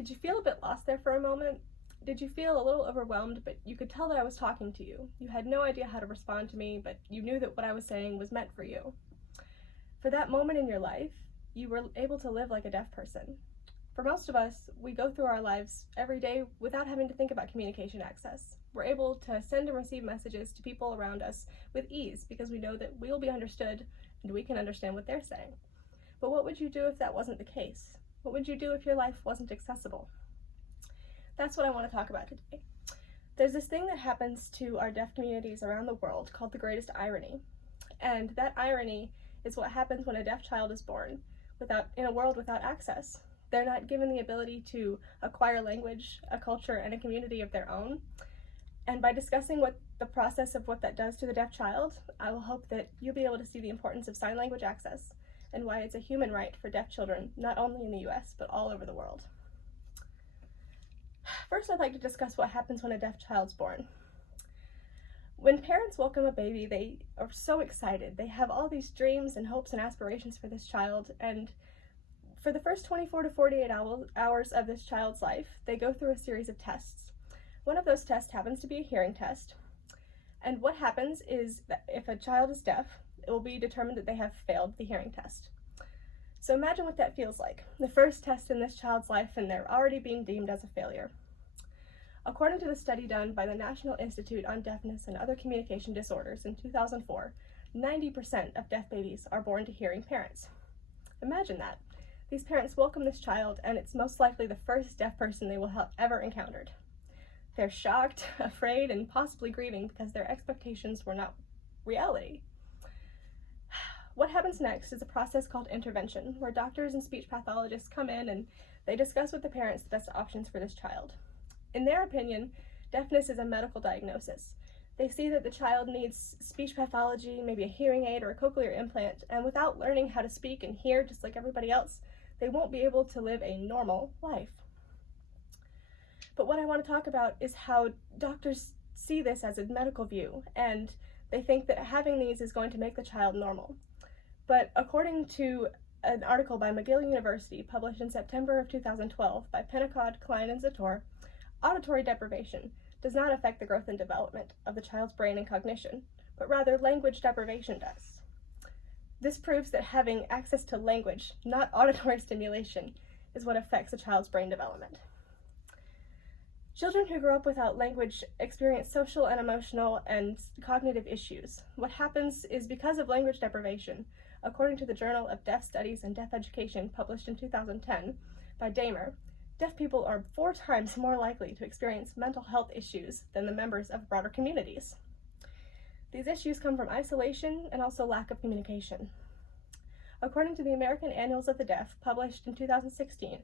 Did you feel a bit lost there for a moment? Did you feel a little overwhelmed, but you could tell that I was talking to you? You had no idea how to respond to me, but you knew that what I was saying was meant for you. For that moment in your life, you were able to live like a deaf person. For most of us, we go through our lives every day without having to think about communication access. We're able to send and receive messages to people around us with ease because we know that we will be understood and we can understand what they're saying. But what would you do if that wasn't the case? What would you do if your life wasn't accessible? That's what I want to talk about today. There's this thing that happens to our deaf communities around the world called the greatest irony. And that irony is what happens when a deaf child is born in a world without access. They're not given the ability to acquire language, a culture, and a community of their own. And by discussing what the process of what that does to the deaf child, I will hope that you'll be able to see the importance of sign language access and why it's a human right for deaf children, not only in the US, but all over the world. First, I'd like to discuss what happens when a deaf child's born. When parents welcome a baby, they are so excited. They have all these dreams and hopes and aspirations for this child, and for the first 24 to 48 hours of this child's life, they go through a series of tests. One of those tests happens to be a hearing test, and what happens is that if a child is deaf, it will be determined that they have failed the hearing test. So imagine what that feels like. The first test in this child's life, and they're already being deemed as a failure. According to the study done by the National Institute on Deafness and Other Communication Disorders in 2004, 90% of deaf babies are born to hearing parents. Imagine that. These parents welcome this child, and it's most likely the first deaf person they will have ever encountered. They're shocked, afraid, and possibly grieving because their expectations were not reality. What happens next is a process called intervention, where doctors and speech pathologists come in and they discuss with the parents the best options for this child. In their opinion, deafness is a medical diagnosis. They see that the child needs speech pathology, maybe a hearing aid or a cochlear implant, and without learning how to speak and hear just like everybody else, they won't be able to live a normal life. But what I want to talk about is how doctors see this as a medical view, and they think that having these is going to make the child normal. But according to an article by McGill University published in September of 2012 by Pennicott, Klein, and Zator, auditory deprivation does not affect the growth and development of the child's brain and cognition, but rather language deprivation does. This proves that having access to language, not auditory stimulation, is what affects a child's brain development. Children who grow up without language experience social and emotional and cognitive issues. What happens is because of language deprivation, according to the Journal of Deaf Studies and Deaf Education published in 2010 by Damer, deaf people are 4 times more likely to experience mental health issues than the members of broader communities. These issues come from isolation and also lack of communication. According to the American Annals of the Deaf, published in 2016,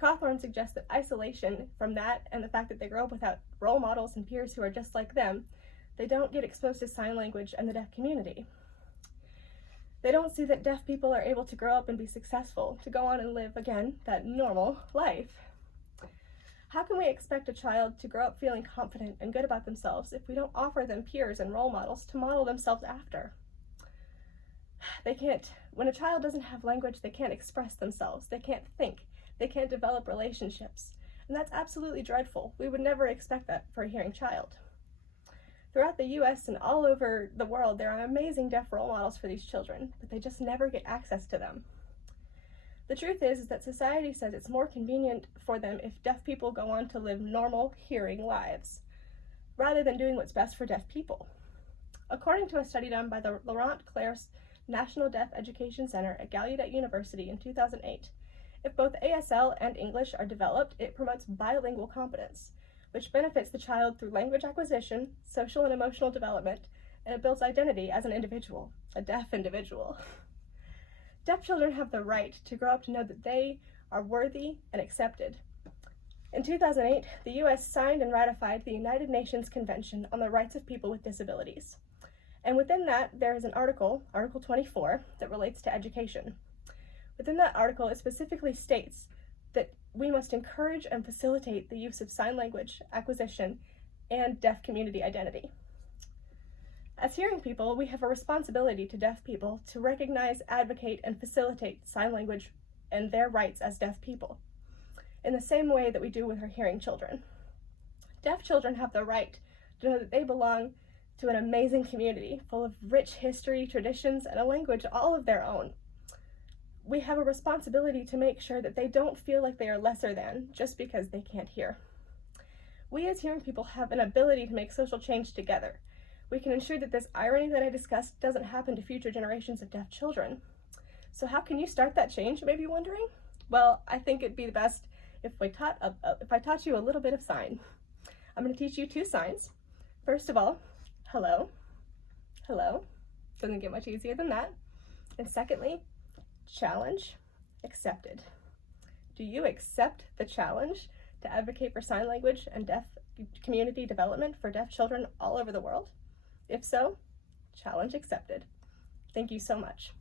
Cawthorn suggests that isolation from that and the fact that they grow up without role models and peers who are just like them, they don't get exposed to sign language and the deaf community. They don't see that deaf people are able to grow up and be successful, to go on and live, again, that normal life. How can we expect a child to grow up feeling confident and good about themselves if we don't offer them peers and role models to model themselves after? When a child doesn't have language, they can't express themselves, they can't think, they can't develop relationships, and that's absolutely dreadful. We would never expect that for a hearing child. Throughout the US and all over the world, there are amazing deaf role models for these children, but they just never get access to them. The truth is that society says it's more convenient for them if deaf people go on to live normal hearing lives, rather than doing what's best for deaf people. According to a study done by the Laurent Clerc National Deaf Education Center at Gallaudet University in 2008, if both ASL and English are developed, it promotes bilingual competence, which benefits the child through language acquisition, social and emotional development, and it builds identity as an individual, a deaf individual. Deaf children have the right to grow up to know that they are worthy and accepted. In 2008, the US signed and ratified the United Nations Convention on the Rights of People with Disabilities. And within that, there is an article, Article 24, that relates to education. Within that article, it specifically states that we must encourage and facilitate the use of sign language acquisition and deaf community identity. As hearing people, we have a responsibility to deaf people to recognize, advocate, and facilitate sign language and their rights as deaf people. in the same way that we do with our hearing children. Deaf children have the right to know that they belong to an amazing community full of rich history, traditions, and a language all of their own. We have a responsibility to make sure that they don't feel like they are lesser than just because they can't hear. We as hearing people have an ability to make social change together. We can ensure that this irony that I discussed doesn't happen to future generations of deaf children. So how can you start that change, you may be wondering? Well, I think it'd be the best if I taught you a little bit of sign. I'm going to teach you 2 signs. First of all, hello. Hello. Doesn't get much easier than that. And secondly, challenge accepted. Do you accept the challenge to advocate for sign language and deaf community development for deaf children all over the world? If so, challenge accepted. Thank you so much.